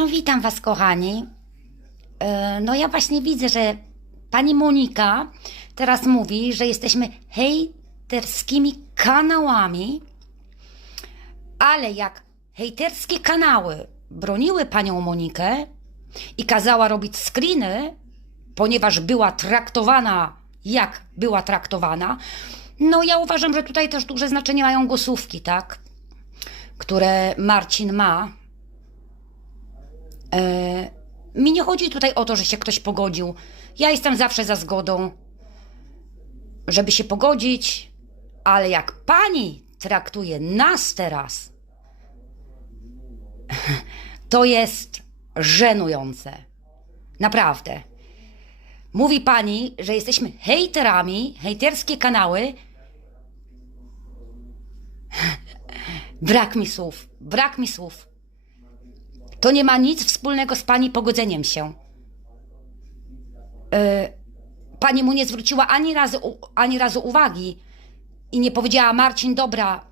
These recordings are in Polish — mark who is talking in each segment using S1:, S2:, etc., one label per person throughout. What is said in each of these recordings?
S1: No, witam Was, kochani. E, No, ja właśnie widzę, że pani Monika teraz mówi, że jesteśmy hejterskimi kanałami, ale jak hejterskie kanały broniły panią Monikę i kazała robić screeny, ponieważ była traktowana jak była traktowana, no ja uważam, że tutaj też duże znaczenie mają głosówki, tak? Które Marcin ma. E, mi nie chodzi tutaj o to, że się ktoś pogodził. Ja jestem zawsze za zgodą, żeby się pogodzić, ale jak pani traktuje nas teraz, to jest żenujące. Naprawdę. Mówi pani, że jesteśmy hejterami, hejterskie kanały. Brak mi słów, brak mi słów. To nie ma nic wspólnego z pani pogodzeniem się. E, pani mu nie zwróciła ani razu, ani razu uwagi i nie powiedziała: Marcin, dobra,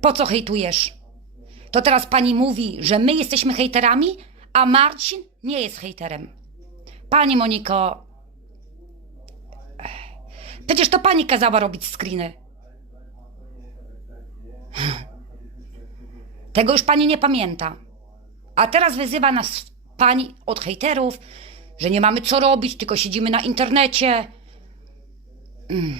S1: po co hejtujesz? To teraz pani mówi, że my jesteśmy hejterami, a Marcin nie jest hejterem. Pani Moniko, przecież to pani kazała robić screeny. Tego już pani nie pamięta. A teraz wyzywa nas pani od hejterów, że nie mamy co robić, tylko siedzimy na internecie. Mm.